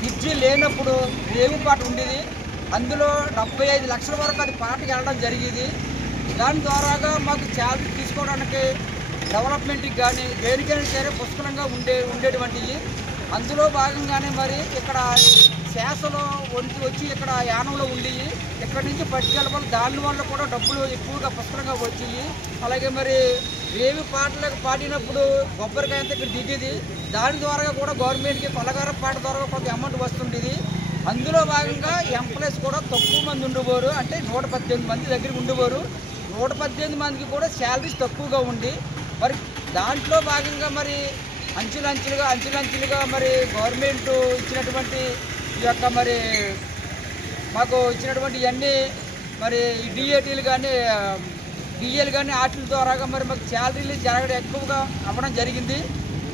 బ్రిడ్జి లేనప్పుడు రేవు పాట ఉండేది. అందులో 75 లక్షల వరకు అది పాటకి వెళ్ళడం జరిగేది. దాని ద్వారాగా మాకు శాలరీ తీసుకోవడానికి డెవలప్మెంట్కి కానీ దేనికైనా సరే పుష్కలంగా ఉండేటువంటివి. అందులో భాగంగానే మరి ఇక్కడ శాసలో వచ్చి ఇక్కడ యానంలో ఉండేవి. ఇక్కడ నుంచి పట్టుకెళ్ళబడి దాని వల్ల కూడా డబ్బులు ఎక్కువగా పుష్కలంగా వచ్చేవి. అలాగే మరి రేవి పాటలకు పాడినప్పుడు కొబ్బరికాయ అంతా ఇక్కడ దిగేది. దాని ద్వారా కూడా గవర్నమెంట్కి పలగారం పాట ద్వారా కొంత అమౌంట్ వస్తుండేది. అందులో భాగంగా ఎంప్లాయీస్ కూడా తక్కువ మంది ఉండేవారు. అంటే 118 మంది దగ్గరికి ఉండేవారు. 118 మందికి కూడా శాలరీస్ తక్కువగా ఉండి మరి దాంట్లో భాగంగా మరి అంచెలంచెలుగా మరి గవర్నమెంట్ ఇచ్చినటువంటి ఈ యొక్క మరి మాకు ఇచ్చినటువంటి ఇవన్నీ మరి డిఏటీలు కానీ డిఏలు కానీ వాటి ద్వారా మరి మాకు శాలరీలు జరగడం ఎక్కువగా అవ్వడం జరిగింది.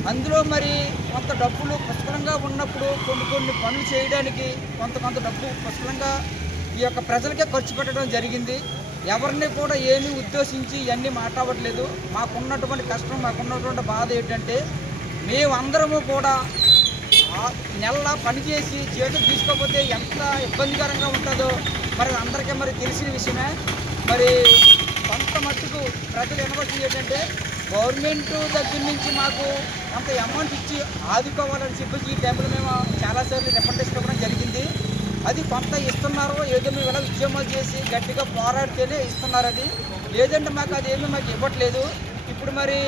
అందులో మరి కొంత డబ్బులు పుష్కలంగా ఉన్నప్పుడు కొన్ని పనులు చేయడానికి కొంత డబ్బు పుష్కలంగా ఈ యొక్క ప్రజలకే ఖర్చు పెట్టడం జరిగింది. ఎవరిని కూడా ఏమీ ఉద్దేశించి ఇవన్నీ మాట్లాడట్లేదు. మాకున్నటువంటి కష్టం, మాకున్నటువంటి బాధ ఏంటంటే మేమందరము కూడా నెల పనిచేసి చేతులు తీసుకోకపోతే ఎంత ఇబ్బందికరంగా ఉంటుందో మరి అందరికీ మరి తెలిసిన విషయమే. మరి కొంత మట్టుకు ప్రజలు ఎనవచ్చింది ఏంటంటే గవర్నమెంట్ దగ్గర నుంచి మాకు కొంత అమౌంట్ ఇచ్చి ఆదుకోవాలని చెప్పేసి ఈ టైంలో మేము చాలాసార్లు రిప్రజెంటేషన్ ఇవ్వడం జరిగింది. అది కొంత ఇస్తున్నారు, ఏదో మేము ఇలా ఉద్యమాలు చేసి గట్టిగా పోరాడితేనే ఇస్తున్నారు. అది లేదంటే మాకు అదేమీ మాకు ఇవ్వట్లేదు. ఇప్పుడు మరి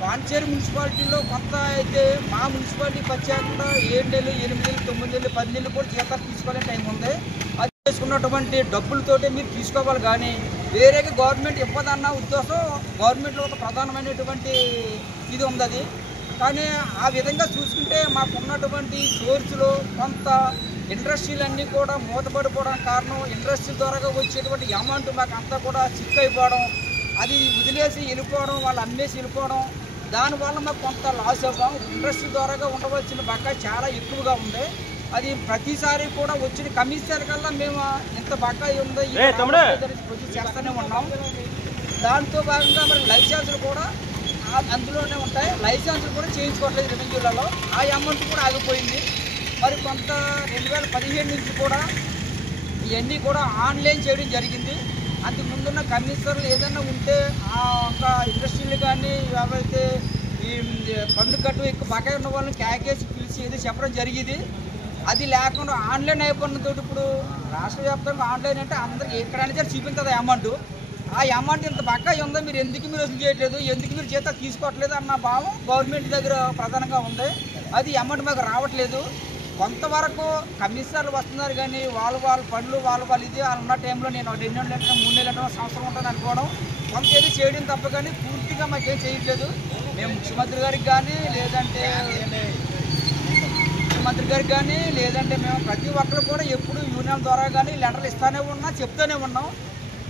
పాండిచేరి మున్సిపాలిటీలో కొంత అయితే మా మున్సిపాలిటీకి వచ్చాక 7 నెలలు, 8 నెలలు, 9 నెలలు, 10 నెలలు కూడా జీతాలు తీసుకోవాలని టైం ఉంది. అది చేసుకున్నటువంటి డబ్బులతోటే మీరు తీసుకోవాలి, కానీ వేరేగా గవర్నమెంట్ ఇవ్వదన్న ఉద్దేశం గవర్నమెంట్లో ఒక ప్రధానమైనటువంటి ఇది ఉంది. అది కానీ ఆ విధంగా చూసుకుంటే మాకున్నటువంటి సోర్సులో కొంత ఇండస్ట్రీలన్నీ కూడా మూతపడిపోవడానికి కారణం ఇండస్ట్రీ ద్వారా వచ్చేటువంటి అమౌంట్ మాకు అంతా కూడా చిక్ అయిపోవడం, అది వదిలేసి వెళ్ళిపోవడం, వాళ్ళు అమ్మేసి వెళ్ళిపోవడం, దానివల్ల మాకు కొంత లాస్ అవ్వం. ఇండస్ట్రీ ద్వారా ఉండవలసిన బకాయి చాలా ఎక్కువగా ఉంది. అది ప్రతిసారి కూడా వచ్చిన కమిషనర్ కల్లా మేము ఇంత బకాయి ఉంది ప్రొడ్యూస్ చేస్తూనే ఉన్నాం. దాంతో భాగంగా మరి లైసెన్సులు కూడా అందులోనే ఉంటాయి. లైసెన్సులు కూడా చేయించుకోవట్లేదు రెవెన్యూలలో. ఆ అమౌంట్ కూడా ఆగిపోయింది. మరి కొంత 2017 నుంచి కూడా ఇవన్నీ కూడా ఆన్లైన్ చేయడం జరిగింది. అంతకు ముందున్న కమిషనర్లు ఏదైనా ఉంటే ఆ ఒక ఇండస్ట్రీలు కానీ ఎవరైతే ఈ పన్ను కట్టు ఎక్కువ బకాయి ఉన్న వాళ్ళని క్యాకేసి పిలిచి ఏదో చెప్పడం జరిగింది. అది లేకుండా ఆన్లైన్ అయిపోయినతో ఇప్పుడు రాష్ట్ర వ్యాప్తంగా ఆన్లైన్ అంటే అందరికి ఎక్కడైనా సరే చూపించదు అమౌంట్. ఆ అమౌంట్ ఇంత బకాయి ఉందో మీరు ఎందుకు వసూలు చేయట్లేదు, ఎందుకు మీరు జీతాలు తీసుకోవట్లేదు అన్న భావం గవర్నమెంట్ దగ్గర ప్రధానంగా ఉంది. అది అమౌంట్ మాకు రావట్లేదు. కొంతవరకు కమిషనర్లు వస్తున్నారు కానీ వాళ్ళ పనులు వాళ్ళు ఇది వాళ్ళు ఉన్న టైంలో నేను 2 నెలలు 3 నెలలు సంవత్సరం ఉంటాను అనుకోవడం, కొంత ఏది చేయడం తప్ప కానీ పూర్తిగా మాకేం చేయట్లేదు. మేము ముఖ్యమంత్రి గారికి కానీ లేదంటే మేము ప్రతి ఒక్కరు కూడా ఎప్పుడు యూనియన్ ద్వారా కానీ లెటర్లు ఇస్తూనే ఉన్నా, చెప్తూనే ఉన్నాం.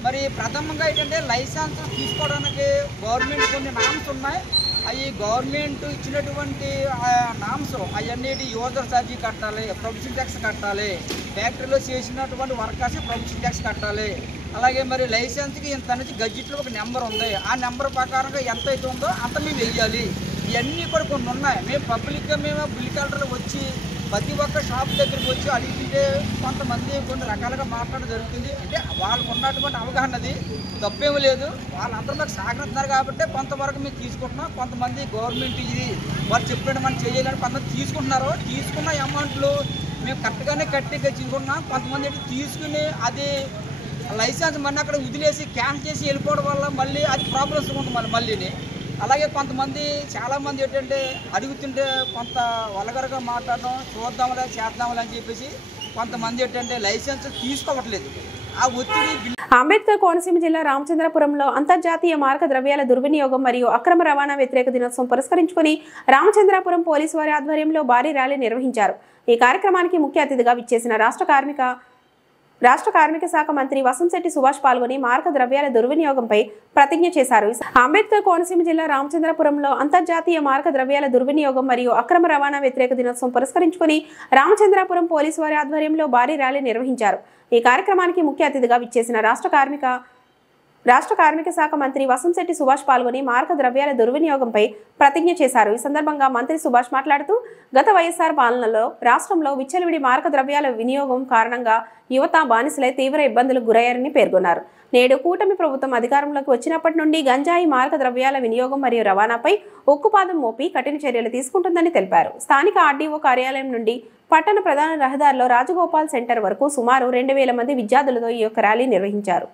మరి ప్రథమంగా ఏంటంటే లైసెన్స్ తీసుకోవడానికి గవర్నమెంట్ కొన్ని నామ్స్ ఉన్నాయి. అవి గవర్నమెంట్ ఇచ్చినటువంటి నామ్స్ అవన్నీ యూజర్ ఛార్జీ కట్టాలి, ప్రొడక్షన్ ట్యాక్స్ కట్టాలి, ఫ్యాక్టరీలో చేసినటువంటి వర్కర్స్ ప్రొడక్షన్ ట్యాక్స్ కట్టాలి. అలాగే మరి లైసెన్స్కి ఇంత నుంచి గడ్జెట్లో ఒక నెంబర్ ఉంది. ఆ నెంబర్ ప్రకారంగా ఎంత అయితే ఉందో అంత మేము వెయ్యాలి. ఇవన్నీ కూడా కొన్ని ఉన్నాయి. మేము పబ్లిక్గా మేము బిల్ కలెక్టర్లు వచ్చి ప్రతి ఒక్క షాప్ దగ్గరికి వచ్చి అడిగితే కొంతమంది కొన్ని రకాలుగా మాట్లాడడం జరుగుతుంది. అంటే వాళ్ళకు ఉన్నటువంటి అవగాహనది తప్పేమీ లేదు. వాళ్ళందరూ మాకు సహకరిస్తున్నారు కాబట్టి కొంతవరకు మేము తీసుకుంటున్నాం. కొంతమంది గవర్నమెంట్ ఇది వాళ్ళు చెప్పినట్టు మనం చేయాలని కొంతమంది తీసుకుంటున్నారు. తీసుకున్న అమౌంట్లు మేము కరెక్ట్గానే తీసుకుంటున్నాం. కొంతమంది అయితే తీసుకుని అది లైసెన్స్ మళ్ళీ అక్కడ వదిలేసి క్యాన్సిల్ చేసి వెళ్ళిపోవడం వల్ల మళ్ళీ అది ప్రాబ్లమ్స్ ఉంటుంది మళ్ళీని. అలాగే కొంతమంది చాలామంది ఏంటంటే అడుగుతుంటే కొంత వల్గర్గా మాట్లాడడం, చూద్దాంలే చేద్దాంలే అని చెప్పేసి కొంతమంది ఏంటంటే లైసెన్స్ తీసుకోవట్లేదు. ఆ ఒత్తిడి. అంబేద్కర్ కోనసీమ జిల్లా రామచంద్రపురంలో అంతర్జాతీయ మారక ద్రవ్యాల దుర్వినియోగం మరియు అక్రమ రవాణా వ్యతిరేక దినోత్సవం పురస్కరించుకుని రామచంద్రపురం పోలీసు వారి ఆధ్వర్యంలో భారీ ర్యాలీ నిర్వహించారు. ఈ కార్యక్రమానికి ముఖ్య అతిథిగా విచ్చేసిన రాష్ట్ర కార్మిక శాఖ మంత్రి వసంశెట్టి సుభాష్ పాల్గొని మారక ద్రవ్యాల దుర్వినియోగంపై ప్రతిజ్ఞ చేశారు. అంబేద్కర్ కోనసీమ జిల్లా రామచంద్రపురంలో అంతర్జాతీయ మారక ద్రవ్యాల దుర్వినియోగం మరియు అక్రమ రవాణా వ్యతిరేక దినోత్సవం పురస్కరించుకుని రామచంద్రపురం పోలీసు వారి ఆధ్వర్యంలో భారీ ర్యాలీ నిర్వహించారు. ఈ కార్యక్రమానికి ముఖ్య అతిథిగా విచ్చేసిన రాష్ట్ర కార్మిక శాఖ మంత్రి వసంశెట్టి సుభాష్ పాల్గొని మారక ద్రవ్యాల దుర్వినియోగంపై ప్రతిజ్ఞ చేశారు. ఈ సందర్భంగా మంత్రి సుభాష్ మాట్లాడుతూ గత వైఎస్ఆర్ పాలనలో రాష్ట్రంలో విచ్చలవిడి మారక ద్రవ్యాల వినియోగం కారణంగా యువత బానిసలై తీవ్ర ఇబ్బందులకు గురయ్యారని పేర్కొన్నారు. నేడు కూటమి ప్రభుత్వం అధికారంలోకి వచ్చినప్పటి నుండి గంజాయి మారక ద్రవ్యాల వినియోగం మరియు రవాణాపై ఉక్కుపాదం మోపి కఠిన చర్యలు తీసుకుంటుందని తెలిపారు. స్థానిక ఆర్డీఓ కార్యాలయం నుండి పట్టణ ప్రధాన రహదారిలో రాజగోపాల్ సెంటర్ వరకు సుమారు 2000 మంది విద్యార్థులతో ఈ యొక్క ర్యాలీ నిర్వహించారు.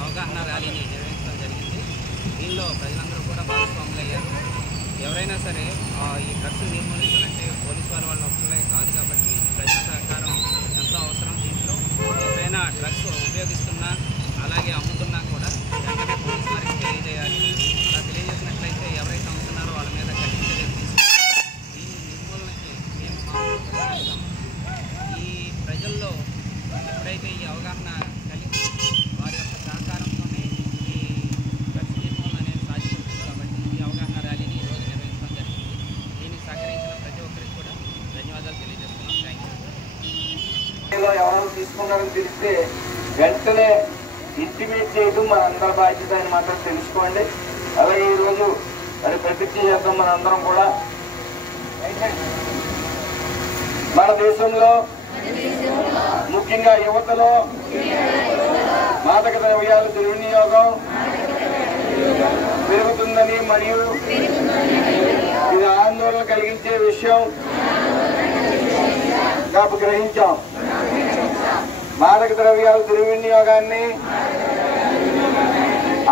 అవగాహన ర్యాలీని నిర్వహించడం జరిగింది. దీనిలో ప్రజలందరూ కూడా భాగస్వాములయ్యారు. ఎవరైనా సరే ఈ డ్రగ్స్ నిర్మూలించాలంటే పోలీసు వాళ్ళు ఒక్కలే కాదు కాబట్టి ప్రజల సహకారం ఎంతో అవసరం. దీంట్లో ఎవరైనా డ్రగ్స్ ఉపయోగిస్తున్నా అలాగే అమ్ముతున్నా కూడా వెంటనే పోలీసు వారికి తెలియజేయాలి. అలా తెలియజేసినట్లయితే ఎవరైతే అమ్ముతున్నారో వాళ్ళ మీద కఠిన చర్యలు తీసుకుంటారు. దీని నిర్మూలనకి మేము ఈ ప్రజల్లో ఎప్పుడైతే ఈ అవగాహన కలిగి వారి యొక్క సహకారంతోనే ఈ డ్రగ్స్ నిర్మూలన అనేది సాధ్యపడుతుంది. కాబట్టి ఈ అవగాహన ర్యాలీని ఈరోజు నిర్వహించడం జరిగింది. దీనికి సహకరించిన ప్రతి ఒక్కరికి కూడా ధన్యవాదాలు తెలియజేస్తున్నాం. Thank you. ఎవరైనా తీసుకున్నారని తెలిస్తే వెంటనే ఇంటిమేట్ చేయడం మన అందరి బాధ్యత అని మాత్రం తెలుసుకోండి. అలాగే ఈరోజు మరి ప్రతిజ్ఞ చేద్దాం మనందరం కూడా. మన దేశంలో ముఖ్యంగా యువతలో మాదక ద్రవ్యాల దుర్వినియోగం పెరుగుతుందని మరియు ఇది ఆందోళన కలిగించే విషయం గ్రహించాం. మాదక ద్రవ్యాల దుర్వినియోగాన్ని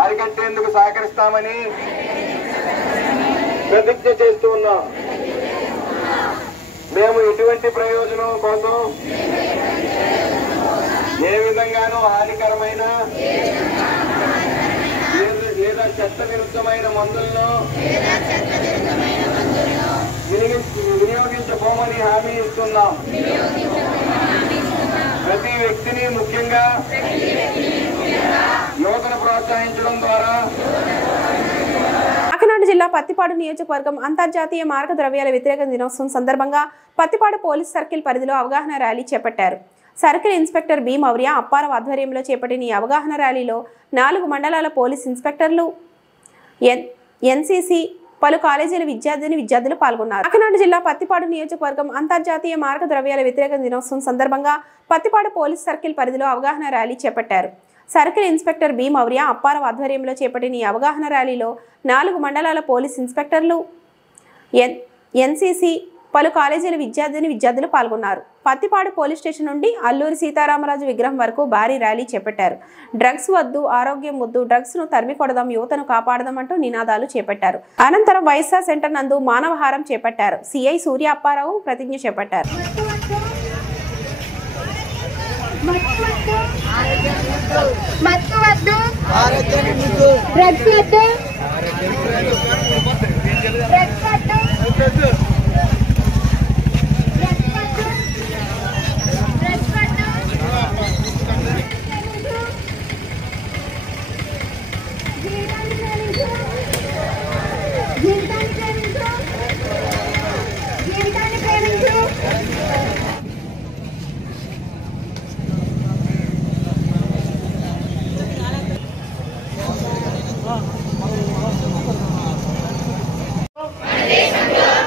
అరికట్టేందుకు సహకరిస్తామని ప్రతిజ్ఞ చేస్తూ ఉన్నాం. మేము ఎటువంటి ప్రయోజనం కోసం ఏ విధంగానూ హానికరమైన లేదా చట్ట విరుద్ధమైన మందులను వినియోగించబోమని హామీ ఇస్తున్నాం. ప్రతి వ్యక్తిని ముఖ్యంగా యువతను ప్రోత్సహించడం ద్వారా కాకినాడ జిల్లా పత్తిపాడు నియోజకవర్గం అంతర్జాతీయ మారక ద్రవ్యాల వ్యతిరేక దినోత్సవం సందర్భంగా పత్తిపాడు పోలీస్ సర్కిల్ పరిధిలో అవగాహన ర్యాలీ చేపట్టారు. Circle inspector B Maurya Apparao ఆధ్వర్యంలో చేపట్టిన ఈ అవగాహన ర్యాలీలో 4 మండలాల పోలీస్ ఇన్స్పెక్టర్లు, ఎన్సీసీ, పలు కాలేజీల విద్యార్థులు పాల్గొన్నారు. కాకినాడ జిల్లా పత్తిపాడు నియోజకవర్గం అంతర్జాతీయ మారక ద్రవ్యాల వ్యతిరేక దినోత్సవం సందర్భంగా పత్తిపాడు పోలీస్ సర్కిల్ పరిధిలో అవగాహన ర్యాలీ చేపట్టారు. Circle inspector B Maurya Apparao ఆధ్వర్యంలో చేపట్టిన ఈ అవగాహన ర్యాలీలో 4 మండలాల పోలీస్ ఇన్స్పెక్టర్లు, ఎన్సీసీ, పలు కాలేజీల విద్యార్థులు పాల్గొన్నారు. పత్తిపాడు పోలీస్ స్టేషన్ నుండి అల్లూరి సీతారామరాజు విగ్రహం వరకు భారీ ర్యాలీ చేపట్టారు. డ్రగ్స్ వద్దు, ఆరోగ్యం వద్దు, డ్రగ్స్ ను తరిమి కొడదాం, యువతను కాపాడదాం అంటూ నినాదాలు చేపట్టారు. అనంతరం వైఎస్ఆర్ సెంటర్ నందు మానవహారం చేపట్టారు. సిఐ సూర్య అప్పారావు ప్రతిజ్ఞ చేపట్టారు.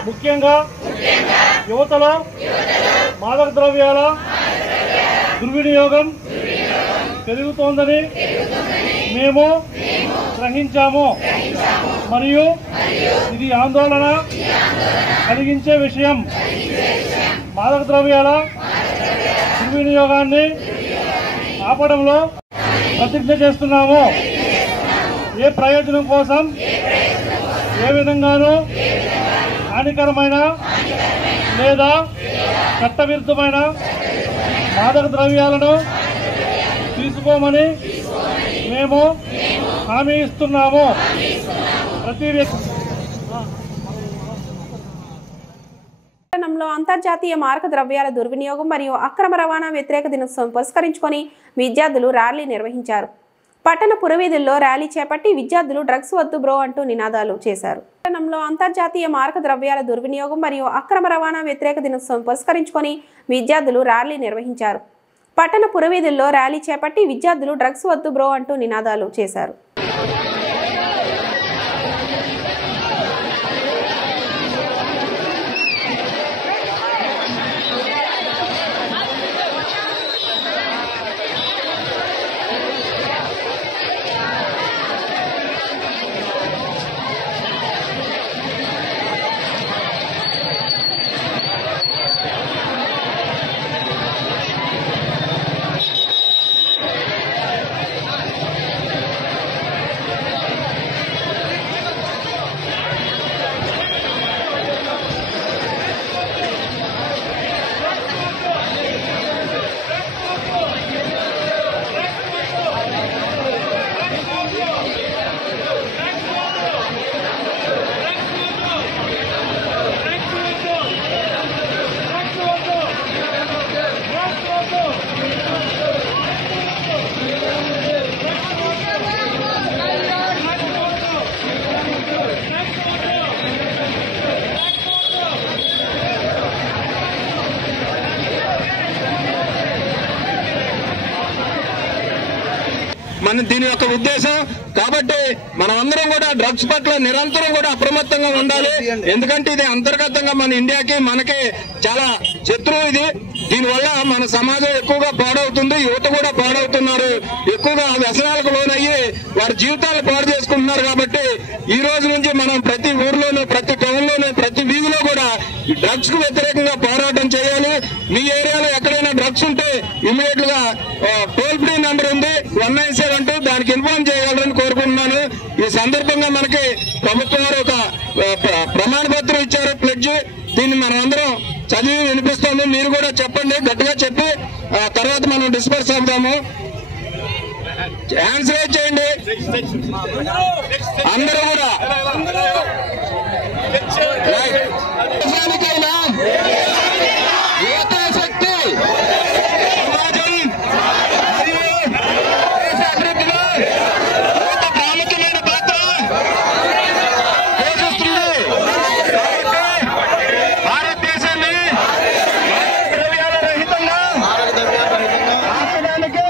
ముఖ్యంగా యువతలో మాదక ద్రవ్యాల దుర్వినియోగం పెరుగుతోందని మేము గ్రహించాము మరియు ఇది ఆందోళన కలిగించే విషయం. మాదక ద్రవ్యాల దుర్వినియోగాన్ని ఆపడంలో ప్రతిజ్ఞ చేస్తున్నాము. ఏ ప్రయోజనం కోసం ఏ విధంగానూ హానికరమైన లేదా చట్టవిరుద్ధమైన మాదక ద్రవ్యాలను తీసుకోమని మేము హామీ ఇస్తున్నాము. ప్రతి వ్యక్తి పట్టణంలో అంతర్జాతీయ మారక ద్రవ్యాల దుర్వినియోగం మరియు అక్రమ రవాణా వ్యతిరేక దినోత్సవం పురస్కరించుకొని విద్యార్థులు ర్యాలీ నిర్వహించారు. పట్టణ పురవీధుల్లో ర్యాలీ చేపట్టి విద్యార్థులు డ్రగ్స్ వద్దు బ్రో అంటూ నినాదాలు చేశారు. పట్టణంలో అంతర్జాతీయ మారక ద్రవ్యాల దుర్వినియోగం మరియు అక్రమ రవాణా వ్యతిరేక దినోత్సవం పురస్కరించుకొని విద్యార్థులు ర్యాలీ నిర్వహించారు. పట్టణ పురవీధుల్లో ర్యాలీ చేపట్టి విద్యార్థులు డ్రగ్స్ వద్దు బ్రో అంటూ నినాదాలు చేశారు. మన దీని యొక్క ఉద్దేశం కాబట్టి మనమందరం కూడా డ్రగ్స్ పట్ల నిరంతరం కూడా అప్రమత్తంగా ఉండాలి. ఎందుకంటే ఇది అంతర్గతంగా మన ఇండియాకి మనకి చాలా శత్రువు. ఇది దీనివల్ల మన సమాజం ఎక్కువగా పాడవుతుంది, యువత కూడా పాడవుతున్నారు, ఎక్కువగా వ్యసనాలకు లోనయ్యి వారి జీవితాలు పాడు చేసుకుంటున్నారు. కాబట్టి ఈ రోజు నుంచి మనం ప్రతి ఊర్లోనూ, ప్రతి టౌన్ లోనూ, ప్రతి వీధిలో కూడా ఈ డ్రగ్స్ కు వ్యతిరేకంగా పోరాటం చేయాలి. మీ ఏరియాలో ఎక్కడైనా డ్రగ్స్ ఉంటే ఇమీడియట్ గా టోల్ ఫ్రీ నెంబర్ ఉంది 1972, దానికి ఇన్ఫార్మ్ చేయగలరని కోరుకుంటున్నాను. ఈ సందర్భంగా మనకి ప్రభుత్వం వారు ఒక ప్రమాణ పత్రం ఇచ్చారు, ప్లెడ్జ్. దీన్ని మనం అందరం చదివి వినిపిస్తాము. మీరు కూడా చెప్పండి, గట్టిగా చెప్పి తర్వాత మనం డిస్పర్స్ అవుతాము. హ్యాండ్స్ రైజ్ చేయండి అందరూ కూడా. యువత శక్తి సమాజం మరియు దేశ అభివృద్ధిలో యువత ప్రాముఖ్యమైన పాత్ర పోషిస్తుంది. భారతదేశాన్ని ద్రవ్యాల రహితంగా మార్చడానికి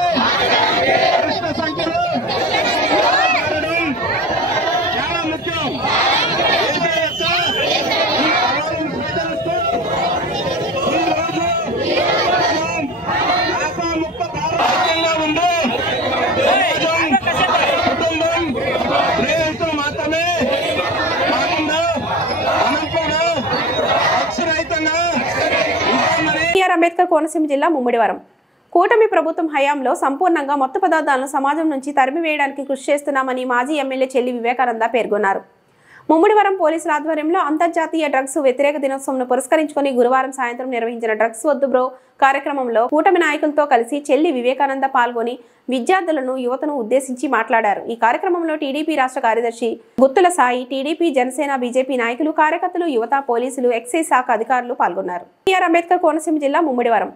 గరిష్ట సంఖ్యలో చాలా ముఖ్యం. అంబేద్కర్ కోనసీమ జిల్లా ముమ్మిడివరం కూటమి ప్రభుత్వం హయాంలో సంపూర్ణంగా మత్తు పదార్థాలను సమాజం నుంచి తరిమివేయడానికి కృషి చేస్తున్నామని మాజీ ఎమ్మెల్యే చెల్లి వివేకానంద పేర్కొన్నారు. ముమ్మిడివరం పోలీసుల ఆధ్వర్యంలో అంతర్జాతీయ డ్రగ్స్ వ్యతిరేక దినోత్సవం పురస్కరించుకొని గురువారం సాయంత్రం నిర్వహించిన డ్రగ్స్ వద్దు బ్రో కార్యక్రమంలో కూటమి నాయకులతో కలిసి చెల్లి వివేకానంద పాల్గొని విద్యార్థులను, యువతను ఉద్దేశించి మాట్లాడారు. ఈ కార్యక్రమంలో టీడీపీ రాష్ట్ర కార్యదర్శి గుత్తుల సాయి, టీడీపీ, జనసేన, బీజేపీ నాయకులు, కార్యకర్తలు, యువత, పోలీసులు, ఎక్సైజ్ శాఖ అధికారులు పాల్గొన్నారు. అంబేద్కర్ కోనసీమ జిల్లా ముమ్మిడివరం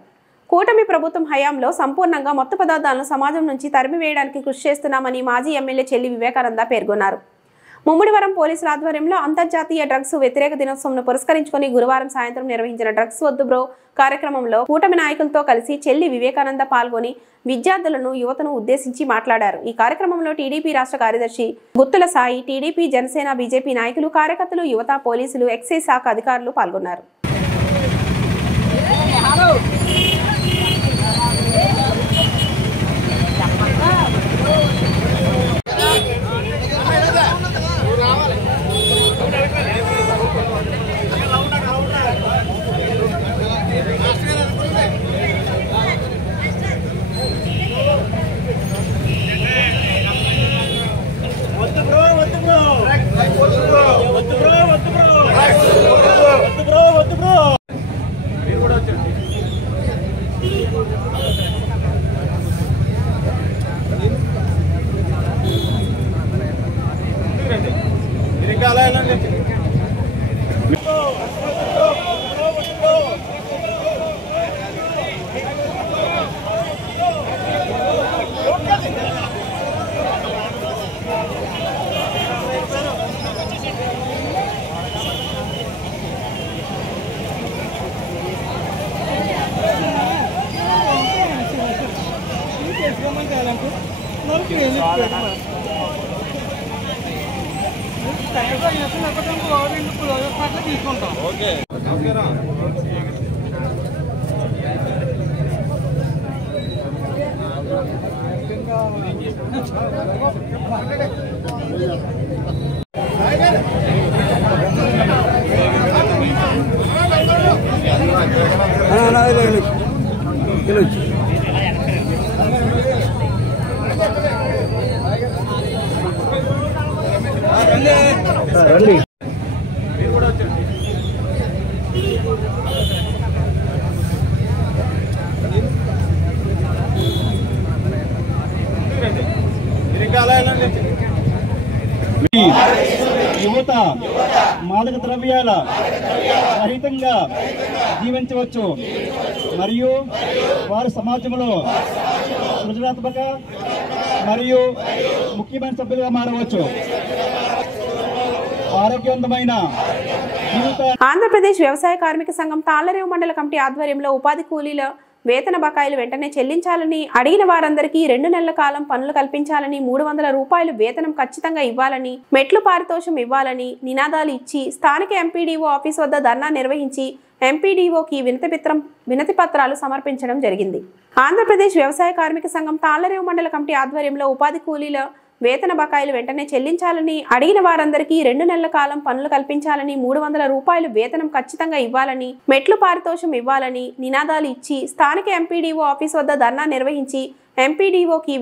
కూటమి ప్రభుత్వం హయాంలో సంపూర్ణంగా మత్తు పదార్థాలను సమాజం నుంచి తరిమివేయడానికి కృషి చేస్తున్నామని మాజీ ఎమ్మెల్యే చెల్లి వివేకానంద పేర్కొన్నారు. ముమ్మిడివరం పోలీసుల ఆధ్వర్యంలో అంతర్జాతీయ డ్రగ్స్ వ్యతిరేక దినోత్సవం పురస్కరించుకుని గురువారం సాయంత్రం నిర్వహించిన డ్రగ్స్ వద్దు బ్రో కార్యక్రమంలో కూటమి నాయకులతో కలిసి చెల్లి వివేకానంద పాల్గొని విద్యార్థులను యువతను ఉద్దేశించి మాట్లాడారు. ఈ కార్యక్రమంలో టీడీపీ రాష్ట్ర కార్యదర్శి గుత్తుల సాయి, టీడీపీ, జనసేన, బీజేపీ నాయకులు, కార్యకర్తలు, యువత, పోలీసులు, ఎక్సైజ్ శాఖ అధికారులు పాల్గొన్నారు. యువత మాదక ద్రవ్యాల రహితంగా జీవించవచ్చు మరియు వారి సమాజంలో సృజనాత్మక మరియు ముఖ్యమైన సభ్యులుగా మారవచ్చు. ఆరోగ్యవంతమైన ఆంధ్రప్రదేశ్ వ్యవసాయ కార్మిక సంఘం తాళ్లరేవు మండల కమిటీ ఆధ్వర్యంలో ఉపాధి కూలీల వేతన బకాయిలు వెంటనే చెల్లించాలని, అడిగిన వారందరికీ 2 నెలల కాలం పనులు కల్పించాలని, 300 రూపాయలు వేతనం ఖచ్చితంగా ఇవ్వాలని, మెట్లు పారితోషం ఇవ్వాలని నినాదాలు ఇచ్చి స్థానిక ఎంపీడీఓ ఆఫీస్ వద్ద ధర్నా నిర్వహించి ఎంపీడీఓకి వినతి పత్రాలు సమర్పించడం జరిగింది. ఆంధ్రప్రదేశ్ వ్యవసాయ కార్మిక సంఘం తాళ్లరేవు మండల కమిటీ ఆధ్వర్యంలో ఉపాధి కూలీల వేతన బకాయిలు వెంటనే చెల్లించాలని, అడిగిన వారందరికీ 2 నెలల కాలం పనులు కల్పించాలని, 300 రూపాయలు వేతనం ఖచ్చితంగా ఇవ్వాలని, మెట్లు పారితోషం ఇవ్వాలని నినాదాలు ఇచ్చి స్థానిక ఎంపీడీఓ ఆఫీస్ వద్ద ధర్నా నిర్వహించి ఎంపీడీఓకి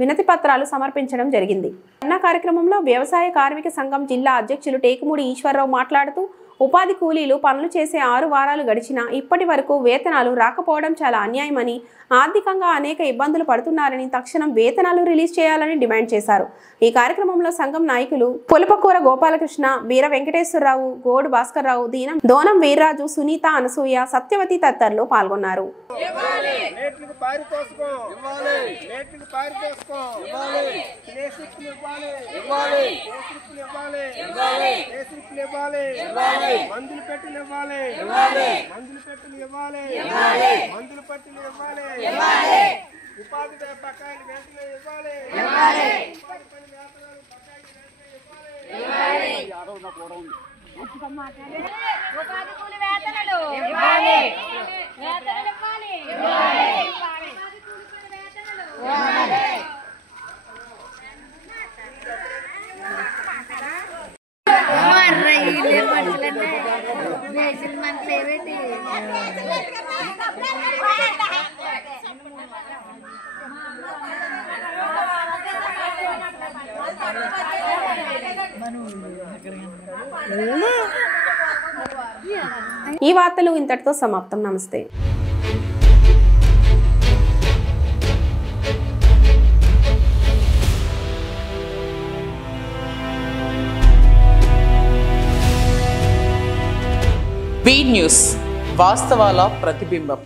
వినతి పత్రాలు సమర్పించడం జరిగింది. ధర్నా కార్యక్రమంలో వ్యవసాయ కార్మిక సంఘం జిల్లా అధ్యక్షులు టేకుమూడి ఈశ్వరరావు మాట్లాడుతూ, ఉపాధి కూలీలు పనులు చేసే 6 వారాలు గడిచినా ఇప్పటి వరకు వేతనాలు రాకపోవడం చాలా అన్యాయమని, ఆర్థికంగా అనేక ఇబ్బందులు పడుతున్నారని, తక్షణం వేతనాలు రిలీజ్ చేయాలని డిమాండ్ చేశారు. ఈ కార్యక్రమంలో సంఘం నాయకులు పులపకూర గోపాలకృష్ణ, బీర వెంకటేశ్వరరావు, గోడు భాస్కర్రావు, దోనం వీర్రాజు, సునీత, అనసూయ, సత్యవతి తదితరులు పాల్గొన్నారు. మందులు పెట్టిలు ఇవ్వాలి, మందులు పెట్టిలు ఇవ్వాలి, మందులు పెట్టిలు ఇవ్వాలి, ఉపాధి బకాయిలు వెంటనే ఇవ్వాలి, ఉపాధి పని వేతనాలు బకాయిలు వెంటనే ఇవ్వాలి, ఉపాధి కూలి వేతనాలు ఇవ్వాలి, వేతనాలు ఇవ్వాలి, ఈ వార్తలు ఇంతటితో సమాప్తం. నమస్తే. బీ న్యూస్, వాస్తవాల ప్రతిబింబం.